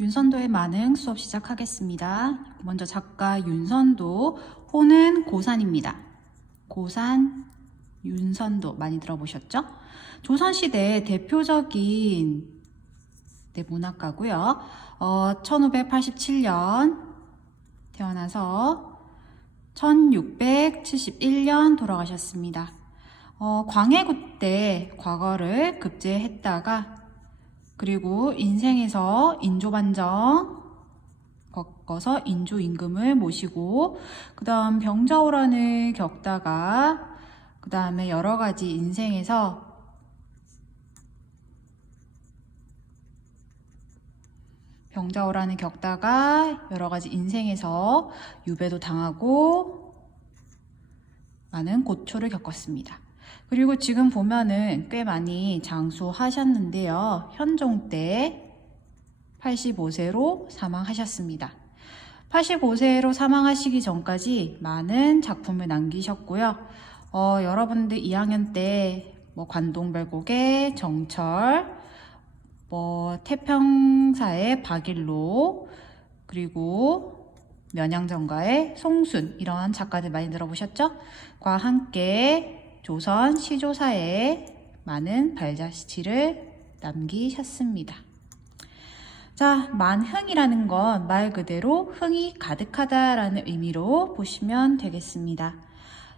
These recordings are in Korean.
윤선도의 만능 수업 시작하겠습니다. 먼저 작가 윤선도, 호는 고산입니다. 고산, 윤선도 많이 들어보셨죠? 조선시대 대표적인 네, 문학가고요. 어, 1587년 태어나서 1671년 돌아가셨습니다. 어, 광해군 때 과거를 급제했다가 그리고 인생에서 인조반정 겪어서 인조임금을 모시고 그 다음 병자호란을 겪다가 그 다음에 여러 가지 인생에서 병자호란을 겪다가 여러 가지 인생에서 유배도 당하고 많은 고초를 겪었습니다. 그리고 지금 보면은 꽤 많이 장수하셨는데요. 현종 때 85세로 사망하셨습니다. 85세로 사망하시기 전까지 많은 작품을 남기셨고요. 어, 여러분들 2학년 때 뭐 관동별곡의 정철, 뭐 태평사의 박일로, 그리고 면양정가의 송순 이런 작가들 많이 들어보셨죠? 과 함께 조선 시조사에 많은 발자취를 남기셨습니다. 자, 만흥이라는 건 말 그대로 흥이 가득하다라는 의미로 보시면 되겠습니다.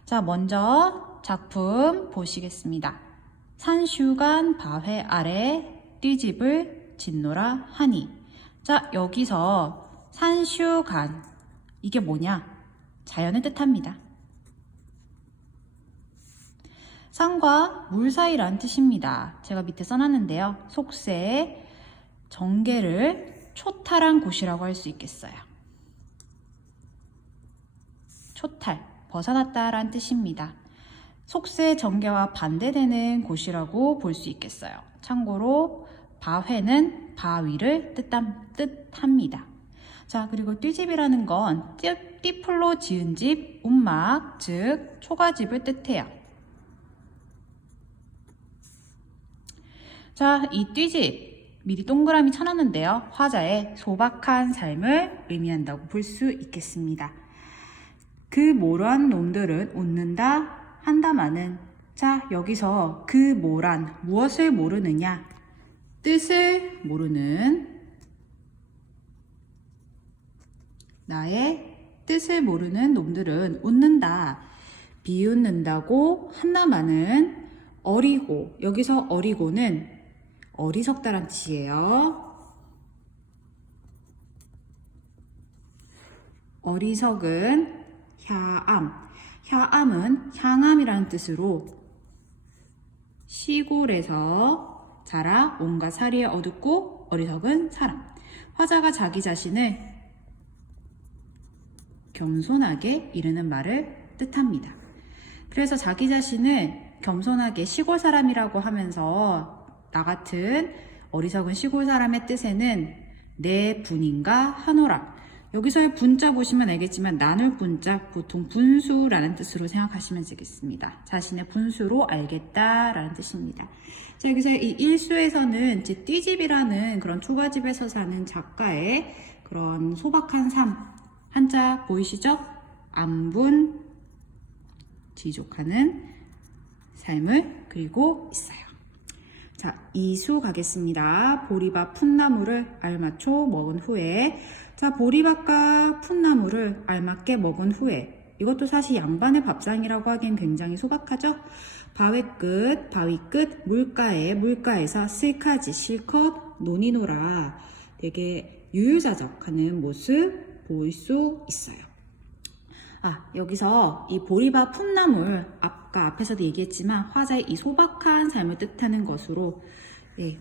자, 먼저 작품 보시겠습니다. 산슈간 바회 아래 띠집을 짓노라 하니. 자, 여기서 산슈간 이게 뭐냐? 자연을 뜻합니다. 산과 물 사이란 뜻입니다. 제가 밑에 써놨는데요. 속세 정계를 초탈한 곳이라고 할 수 있겠어요. 초탈, 벗어났다란 뜻입니다. 속세 정계와 반대되는 곳이라고 볼 수 있겠어요. 참고로 바회는 바위를 뜻함, 뜻합니다. 자, 그리고 띠집이라는 건 띠, 띠풀로 지은 집, 움막, 즉 초가집을 뜻해요. 자, 이 띠집 미리 동그라미 쳐놨는데요. 화자의 소박한 삶을 의미한다고 볼 수 있겠습니다. 그 모란 놈들은 웃는다 한다마는 자 여기서 그 모란 무엇을 모르느냐 뜻을 모르는 나의 뜻을 모르는 놈들은 웃는다 비웃는다고 한다마는 어리고 여기서 어리고는 어리석다란 뜻이에요. 어리석은 혀암. 혀암은 향암이라는 뜻으로 시골에서 자라 온갖 사리에 어둡고 어리석은 사람. 화자가 자기 자신을 겸손하게 이르는 말을 뜻합니다. 그래서 자기 자신을 겸손하게 시골 사람이라고 하면서 나 같은 어리석은 시골 사람의 뜻에는 내 분인가 하노라. 여기서의 분자 보시면 알겠지만 나눌 분자 보통 분수라는 뜻으로 생각하시면 되겠습니다. 자신의 분수로 알겠다라는 뜻입니다. 자 여기서 이 일수에서는 이제 띠집이라는 그런 초가집에서 사는 작가의 그런 소박한 삶 한자 보이시죠? 안분 지족하는 삶을 그리고 있어요. 자, 이수 가겠습니다. 보리밥 풋나무를 알맞춰 먹은 후에 자, 보리밥과 풋나무를 알맞게 먹은 후에 이것도 사실 양반의 밥상이라고 하기엔 굉장히 소박하죠? 바위 끝, 바위 끝, 물가에, 물가에서 슬카지 실컷 논이노라 되게 유유자적하는 모습 보일 수 있어요. 아, 여기서 이 보리밥 풋나물, 아까 앞에서도 얘기했지만 화자의 이 소박한 삶을 뜻하는 것으로, 예,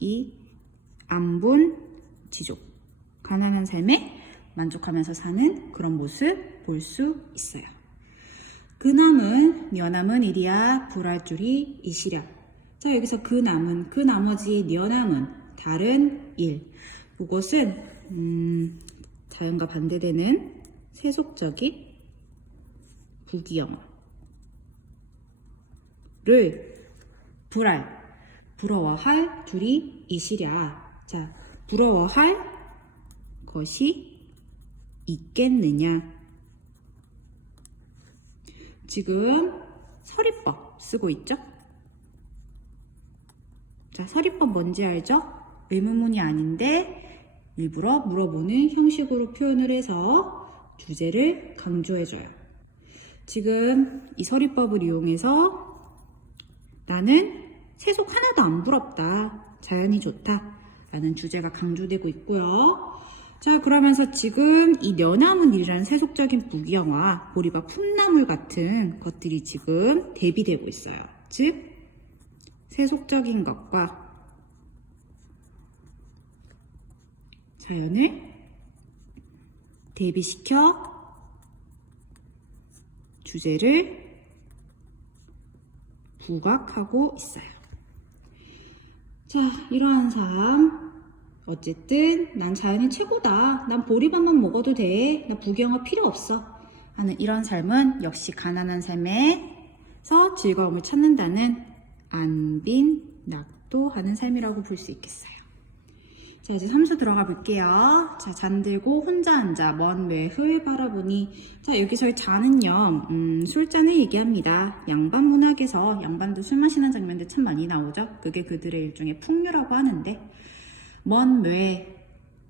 이 안분 지족, 가난한 삶에 만족하면서 사는 그런 모습 볼 수 있어요. 그 남은, 여남은 이리야 불할 줄이 이시랴. 자, 여기서 그 남은, 그 나머지 여남은 다른 일. 그것은, 음, 자연과 반대되는 세속적인 부귀영화 를 불알, 부러워할 줄이 이시랴. 자, 부러워할 것이 있겠느냐? 지금 서리법 쓰고 있죠? 자, 서리법 뭔지 알죠? 의문문이 아닌데 일부러 물어보는 형식으로 표현을 해서 주제를 강조해줘요. 지금 이 서리법을 이용해서 나는 세속 하나도 안 부럽다. 자연이 좋다. 라는 주제가 강조되고 있고요. 자, 그러면서 지금 이 연화문이라는 세속적인 부기형과 보리밥 풋나물 같은 것들이 지금 대비되고 있어요. 즉, 세속적인 것과 자연을 대비시켜 주제를 부각하고 있어요. 자, 이러한 삶. 어쨌든 난 자연이 최고다. 난 보리밥만 먹어도 돼. 나 부경화 필요 없어. 하는 이런 삶은 역시 가난한 삶에서 즐거움을 찾는다는 안빈 낙도하는 삶이라고 볼 수 있겠어요. 자, 이제 삼수 들어가 볼게요. 자, 잠들고 혼자 앉아 먼 외흙 바라보니. 자, 여기서의 자는요, 음, 술잔을 얘기합니다. 양반 문학에서 양반도 술 마시는 장면들 참 많이 나오죠? 그게 그들의 일종의 풍류라고 하는데, 먼 외,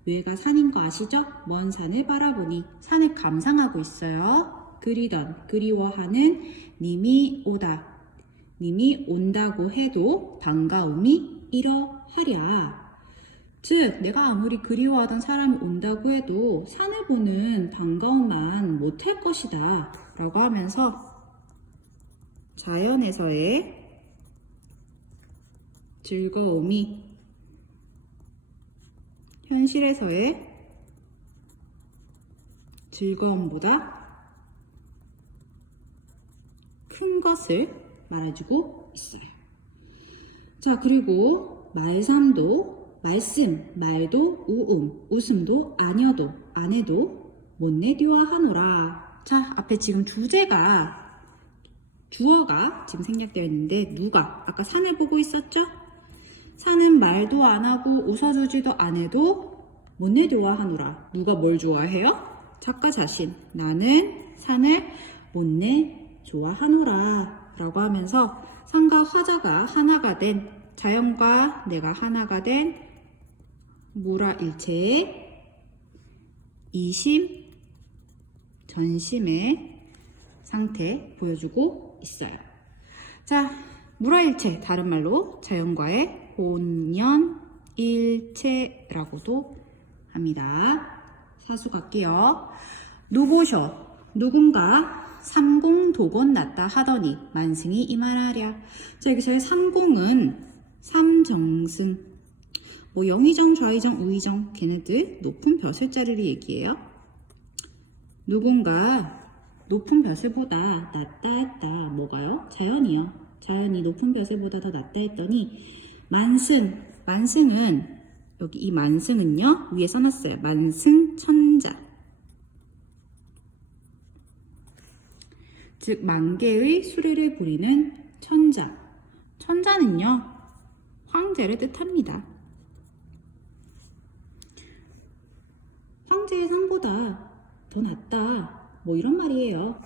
외가 산인 거 아시죠? 먼 산을 바라보니 산을 감상하고 있어요. 그리던, 그리워하는 님이 오다. 님이 온다고 해도 반가움이 이러하랴. 즉, 내가 아무리 그리워하던 사람이 온다고 해도 산을 보는 반가움만 못할 것이다. 라고 하면서 자연에서의 즐거움이 현실에서의 즐거움보다 큰 것을 말해주고 있어요. 자, 그리고 말삼도, 말씀, 말도, 우음, 웃음도, 아녀도, 아내도, 못내디와 하노라. 자, 앞에 지금 주제가, 주어가 지금 생략되어 있는데, 누가? 아까 산을 보고 있었죠? 산은 말도 안 하고 웃어주지도 안 해도 못내 좋아하노라. 누가 뭘 좋아해요? 작가 자신. 나는 산을 못내 좋아하노라. 라고 하면서 산과 화자가 하나가 된 자연과 내가 하나가 된 무라일체의 이심, 전심의 상태 보여주고 있어요. 자, 무라일체, 다른 말로 자연과의 혼연일체라고도 합니다. 사수 갈게요. 누구셔? 누군가 삼공도건 났다 하더니 만승이 이말하랴. 자, 여기서의 삼공은 삼정승. 뭐 영의정, 좌의정, 우의정 걔네들 높은 벼슬자리를 얘기해요. 누군가 높은 벼슬보다 낫다 했다. 뭐가요? 자연이요. 자연이 높은 벼슬보다 더 낫다 했더니 만승. 만승은 여기 이 만승은요. 위에 써놨어요. 만승 천자. 즉 만개의 수레를 부리는 천자. 천자는요. 황제를 뜻합니다. 황제의 상보다 더 낫다. 뭐 이런 말이에요.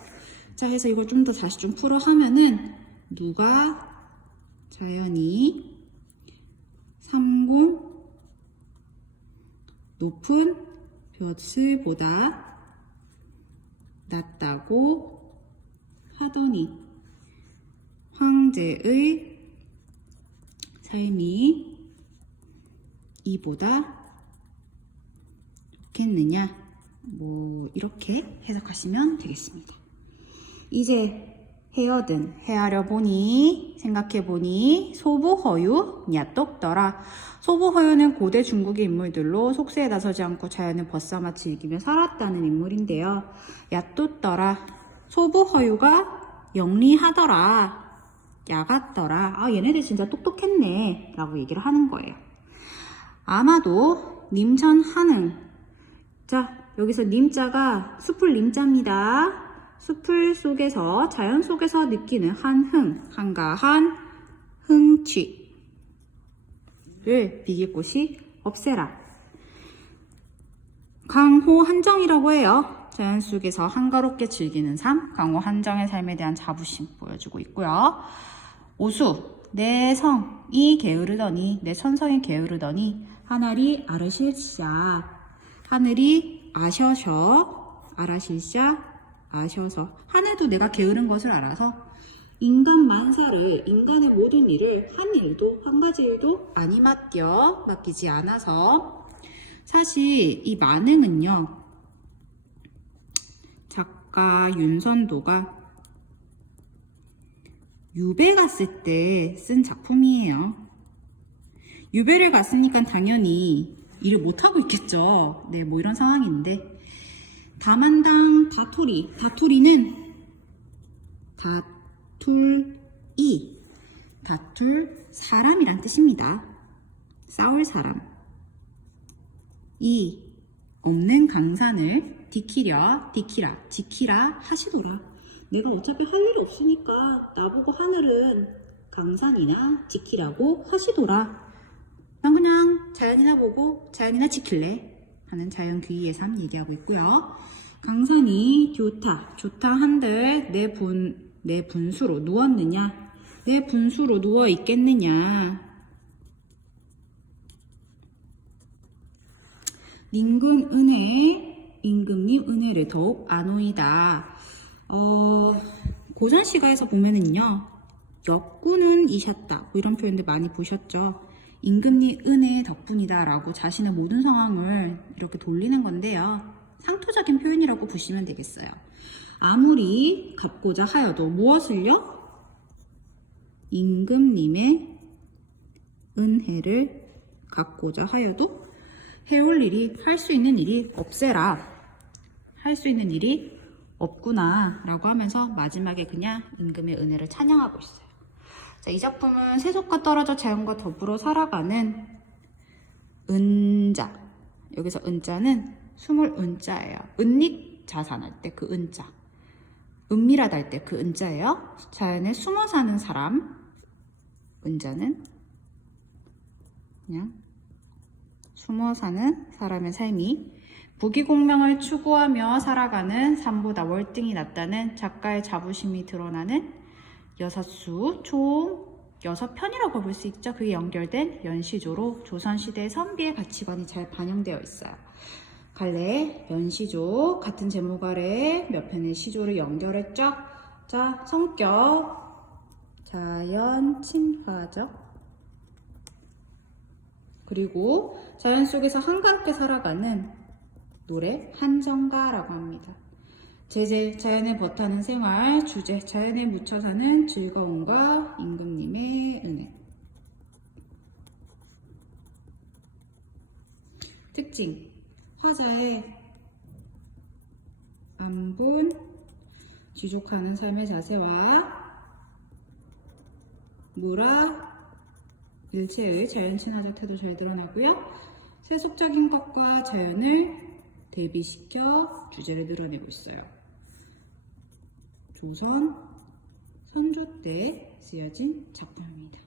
자, 해서 이걸 좀 더 다시 좀 풀어 하면은 누가 자연이 삼공 높은 벼슬보다 낫다고 하더니 황제의 삶이 이보다 좋겠느냐? 뭐 이렇게 해석하시면 되겠습니다. 이제 헤어든 헤아려 보니 생각해 보니 소부허유 냐똑더라 소부허유는 고대 중국의 인물들로 속세에 나서지 않고 자연을 벗삼아 즐기며 살았다는 인물인데요. 야똑더라 소부허유가 영리하더라 야같더라 아 얘네들 진짜 똑똑했네 라고 얘기를 하는 거예요. 아마도 님천하능 자 여기서 님자가 숲을 님자입니다. 숲을 속에서 자연 속에서 느끼는 한흥, 한가한 흥취를 비길 곳이 없애라. 강호 한정이라고 해요. 자연 속에서 한가롭게 즐기는 삶, 강호 한정의 삶에 대한 자부심 보여주고 있고요. 오수, 내 성이 게으르더니, 내 천성이 게으르더니, 하늘이 아르실샤, 하늘이 아셔셔, 아라실샤, 아셔서, 하늘도 내가 게으른 것을 알아서, 인간 만사를, 인간의 모든 일을, 한 일도, 한 가지 일도 아니 맡겨, 맡기지 않아서, 사실 이 만행은요, 작가 윤선도가 유배 갔을 때 쓴 작품이에요. 유배를 갔으니까 당연히 일을 못하고 있겠죠. 네, 뭐 이런 상황인데. 다만당 다토리. 다토리는 다툴이. 다툴 사람이란 뜻입니다. 싸울 사람. 이 없는 강산을 디키려, 디키라, 지키라 하시더라. 내가 어차피 할 일이 없으니까 나보고 하늘은 강산이나 지키라고 하시더라. 난 그냥 자연이나 보고 자연이나 지킬래 하는 자연 귀의의 삶 얘기하고 있고요. 강산이 좋다, 좋다 한들 내 분, 내 분수로 누웠느냐? 내 분수로 누워 있겠느냐? 임금 은혜, 임금님 은혜를 더욱 아노이다. 어, 고전시가에서 보면은요, 역군은 이셨다. 뭐 이런 표현들 많이 보셨죠. 임금님 은혜 덕분이다. 라고 자신의 모든 상황을 이렇게 돌리는 건데요. 상토적인 표현이라고 보시면 되겠어요. 아무리 갚고자 하여도 무엇을요? 임금님의 은혜를 갚고자 하여도 해올 일이, 할 수 있는 일이 없애라. 할 수 있는 일이 없구나. 라고 하면서 마지막에 그냥 임금의 은혜를 찬양하고 있어요. 자, 이 작품은 세속과 떨어져 자연과 더불어 살아가는 은자. 여기서 은자는 숨을 은자예요. 은닉 자산할 때 그 은자. 은밀하다 할 때 그 은자예요. 자연에 숨어 사는 사람. 은자는 그냥 숨어 사는 사람의 삶이 부귀공명을 추구하며 살아가는 삶보다 월등히 낫다는 작가의 자부심이 드러나는 여섯 수, 총 여섯 편이라고 볼 수 있죠. 그게 연결된 연시조로 조선시대의 선비의 가치관이 잘 반영되어 있어요. 갈래 연시조 같은 제목 아래 몇 편의 시조를 연결했죠. 자, 성격 자연 친화적 그리고 자연 속에서 한가롭게 살아가는 노래 한정가라고 합니다. 제재 자연에 버타는 생활 주제 자연에 묻혀 사는 즐거움과 임금님의 은혜 특징 화자의 안본 지족하는 삶의 자세와 무라 일체의 자연 친화적 태도 잘 드러나고요. 세속적인 것과 자연을 대비시켜 주제를 드러내고 있어요. 조선 선조 때 쓰여진 작품입니다.